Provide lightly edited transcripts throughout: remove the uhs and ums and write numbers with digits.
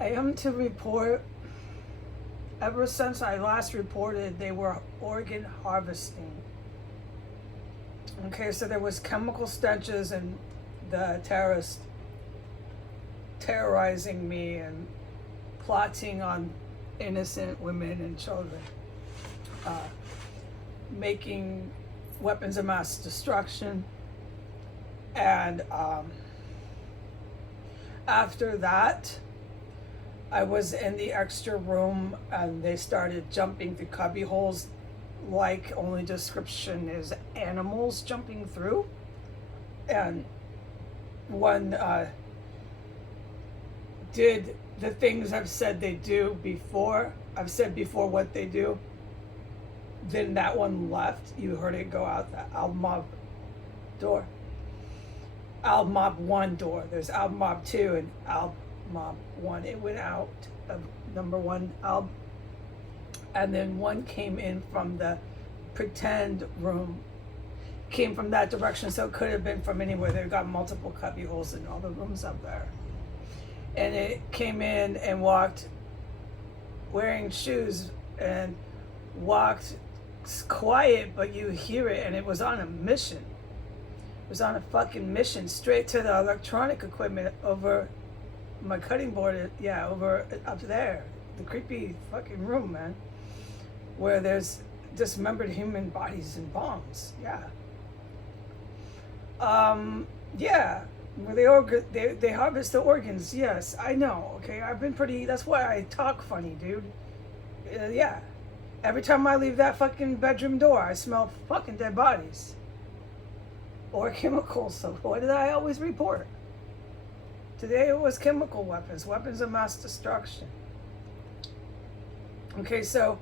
I am to report, ever since I last reported, they were organ harvesting. Okay, so there was chemical stenches and the terrorists terrorizing me and plotting on innocent women and children, making weapons of mass destruction. And after that, I was in the extra room and they started jumping through cubby holes like only description is animals jumping through. And one did the things I've said they do before. I've said before what they do. Then that one left. You heard it go out the Al Mob door. Al Mob 1 door. There's Al Mob 2 and Al Mob 1. It went out of number 1 Al. And then one came in from the pretend room. Came from that direction, so it could have been from anywhere. They've got multiple cubby holes in all the rooms up there. And it came in and walked wearing shoes and walked quiet, but you hear it, and it was on a mission. It was on a fucking mission straight to the electronic equipment over my cutting board. Yeah, over up there. The creepy fucking room, man. Where there's dismembered human bodies and bombs. Yeah. Yeah. Where they harvest the organs. Yes, I know. Okay, I've been pretty. That's why I talk funny, dude. Yeah. Every time I leave that fucking bedroom door, I smell fucking dead bodies or chemicals. So what did I always report? Today it was chemical weapons, weapons of mass destruction. Okay, so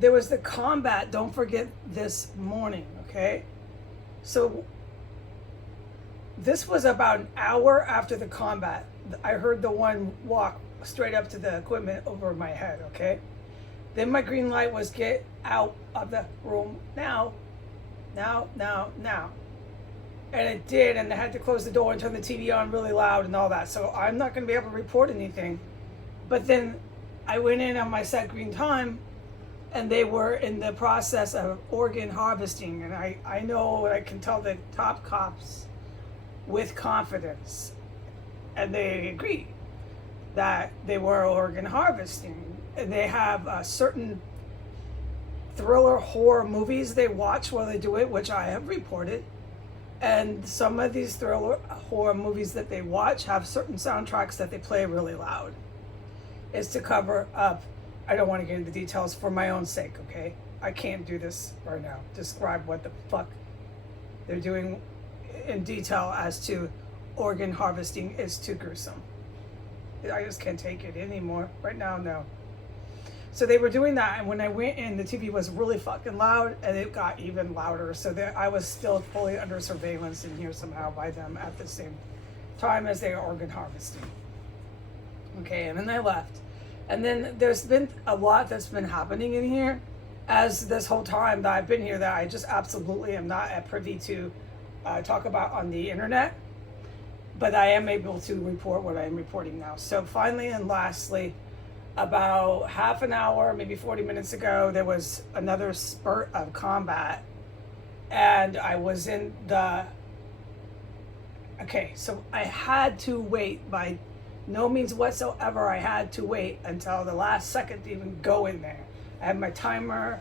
there was the combat, don't forget, this morning, okay? So this was about an hour after the combat. I heard the one walk straight up to the equipment over my head, okay? Then my green light was get out of the room now. And it did, and I had to close the door and turn the TV on really loud and all that. So I'm not gonna be able to report anything. But then I went in on my set green time, and they were in the process of organ harvesting. And I know, I can tell the top cops with confidence, and they agree that they were organ harvesting. And they have certain thriller horror movies they watch while they do it, which I have reported. And some of these thriller horror movies that they watch have certain soundtracks that they play really loud. It's to cover up, I don't want to get into details for my own sake, okay? I can't do this right now. Describe what the fuck they're doing in detail as to organ harvesting is too gruesome. I just can't take it anymore. Right now, no. So they were doing that, and when I went in, the TV was really fucking loud, and it got even louder. So I was still fully under surveillance in here somehow by them at the same time as they were organ harvesting. Okay, and then they left. And then there's been a lot that's been happening in here as this whole time that I've been here that I just absolutely am not at privy to talk about on the internet. But I am able to report what I am reporting now. So finally and lastly, about half an hour, maybe 40 minutes ago, there was another spurt of combat. And I was in the... Okay, so I had to wait. By no means whatsoever, I had to wait until the last second to even go in there. I had my timer.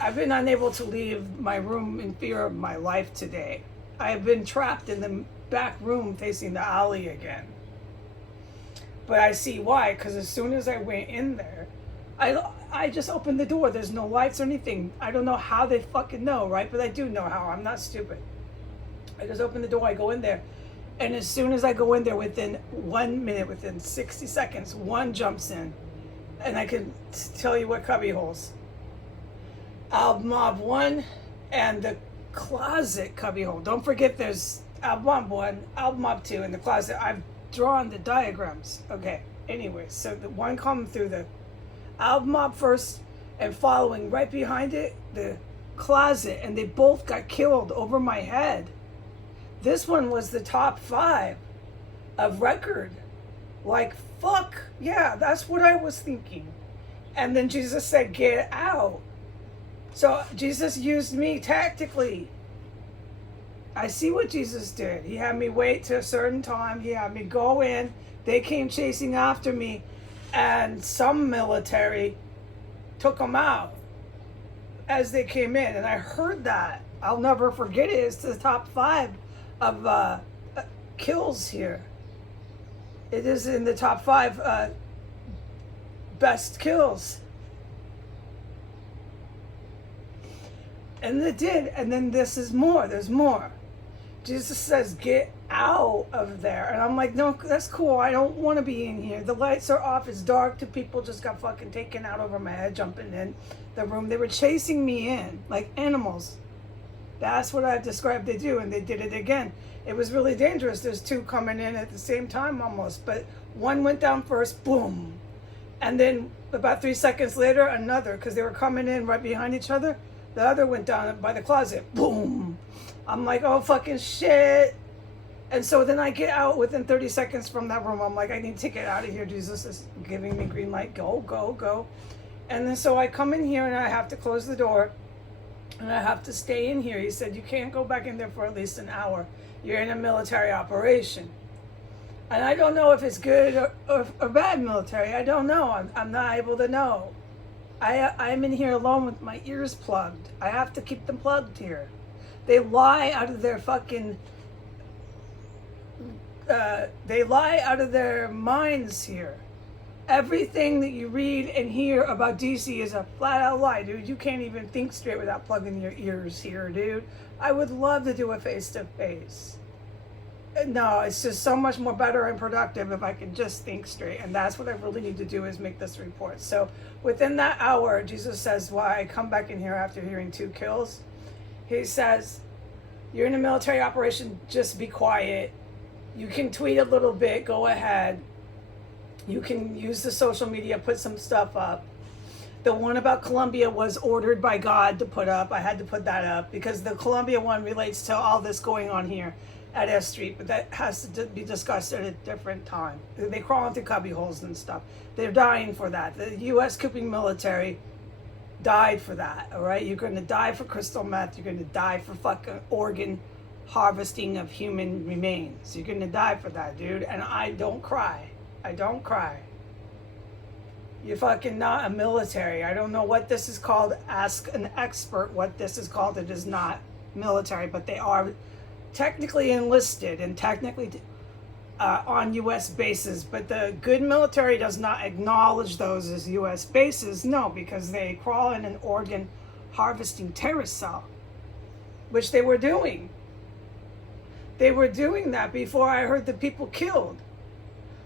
I've been unable to leave my room in fear of my life today. I've been trapped in the back room facing the alley again. But I see why, because as soon as I went in there, I just opened the door. There's no lights or anything. I don't know how they fucking know, right? But I do know how. I'm not stupid. I just open the door, I go in there. And as soon as I go in there, within 1 minute, within 60 seconds, one jumps in. And I can tell you what cubby holes. Al Mob 1 and the closet cubby hole. Don't forget there's Al Mob 1, Al Mob 2 in the closet. I've drawn the diagrams. Okay, anyway, so the one coming through the Al Mob first and following right behind it, the closet, and they both got killed over my head. This one was the top 5 of record. Like, fuck, yeah, that's what I was thinking. And then Jesus said, get out. So Jesus used me tactically. I see what Jesus did. He had me wait to a certain time. He had me go in. They came chasing after me. And some military took them out as they came in. And I heard that. I'll never forget it. It's the top 5 of kills here. It is in the top 5 best kills. And it did. And then this is more. There's more. Jesus says, get out of there. And I'm like, no, that's cool. I don't want to be in here. The lights are off. It's dark. 2 people just got fucking taken out over my head, jumping in the room. They were chasing me in like animals. That's what I've described they do. And they did it again. It was really dangerous. There's 2 coming in at the same time almost. But one went down first. Boom. And then about 3 seconds later, another. Because they were coming in right behind each other. The other went down by the closet. Boom. I'm like, oh, fucking shit. And so then I get out within 30 seconds from that room. I'm like, I need to get out of here. Jesus is giving me green light. Go, go, go. And then so I come in here and I have to close the door. And I have to stay in here. He said, you can't go back in there for at least an hour. You're in a military operation. And I don't know if it's good or bad military. I don't know. I'm not able to know. I'm in here alone with my ears plugged. I have to keep them plugged here. They lie out of their fucking... they lie out of their minds here. Everything that you read and hear about DC is a flat out lie, dude. You can't even think straight without plugging your ears here, dude. I would love to do a face-to-face. No, it's just so much more better and productive if I can just think straight. And that's what I really need to do, is make this report. So within that hour, Jesus says, why I come back in here after hearing 2 kills. He says, you're in a military operation, just be quiet. You can tweet a little bit, go ahead. You can use the social media, put some stuff up. The one about Colombia was ordered by God to put up. I had to put that up because the Colombia one relates to all this going on here at S Street, but that has to be discussed at a different time. They crawl into cubby holes and stuff. They're dying for that. The U.S. Cooping military died for that, all right? You're going to die for crystal meth. You're going to die for fucking organ harvesting of human remains. You're going to die for that, dude. And I don't cry. I don't cry. You're fucking not a military. I don't know what this is called. Ask an expert what this is called. It is not military, but they are technically enlisted and technically on U.S. bases. But the good military does not acknowledge those as U.S. bases. No, because they crawl in an organ harvesting terrorist cell, which they were doing. They were doing that before I heard the people killed.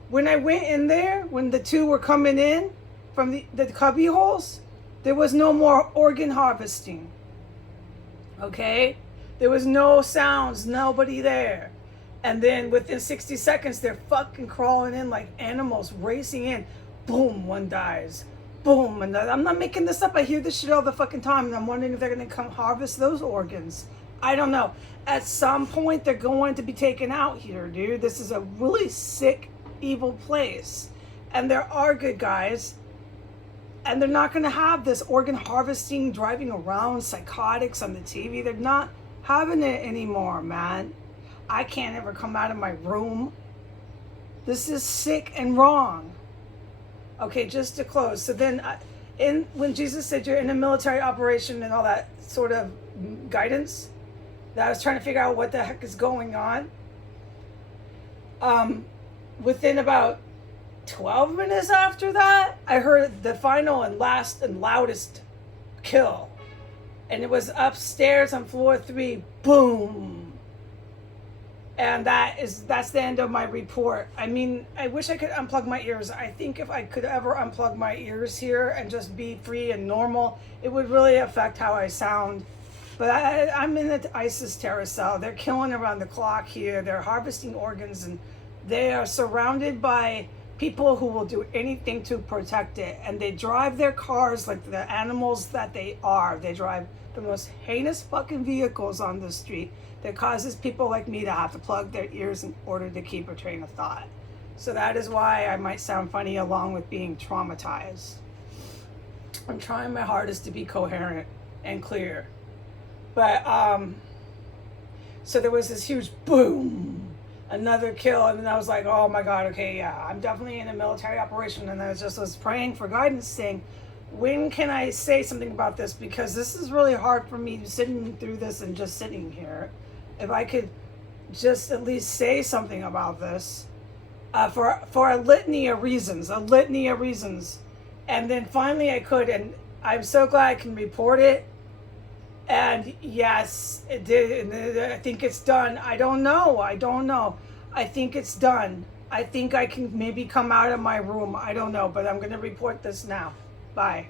When I went in there, when the 2 were coming in from the cubby holes, there was no more organ harvesting. Okay? There was no sounds, nobody there. And then within 60 seconds, they're fucking crawling in like animals, racing in. Boom, one dies. Boom. And I'm not making this up. I hear this shit all the fucking time. And I'm wondering if they're going to come harvest those organs. I don't know. At some point, they're going to be taken out here, dude. This is a really sick, evil place. And there are good guys. And they're not going to have this organ harvesting, driving around, psychotics on the TV. They're not having it anymore, man. I can't ever come out of my room. This is sick and wrong. Okay, just to close. So then, when Jesus said you're in a military operation and all that sort of guidance, that I was trying to figure out what the heck is going on. Within about 12 minutes after that, I heard the final and last and loudest kill. And it was upstairs on floor 3. Boom. And that's the end of my report. I mean, I wish I could unplug my ears. I think if I could ever unplug my ears here and just be free and normal, it would really affect how I sound. But I'm in the ISIS terror cell. They're killing around the clock here. They're harvesting organs, and they are surrounded by people who will do anything to protect it, and they drive their cars like the animals that they are. They drive the most heinous fucking vehicles on the street that causes people like me to have to plug their ears in order to keep a train of thought. So that is why I might sound funny along with being traumatized. I'm trying my hardest to be coherent and clear. But so there was this huge boom, another kill, and then I was like, oh my God, okay, yeah, I'm definitely in a military operation. And I was praying for guidance, saying, when can I say something about this? Because this is really hard for me sitting through this and just sitting here. If I could just at least say something about this, for a litany of reasons, and then finally I could, and I'm so glad I can report it. And yes, it did. And I think it's done. I don't know. I think it's done. I think I can maybe come out of my room. I don't know, but I'm going to report this now. Bye.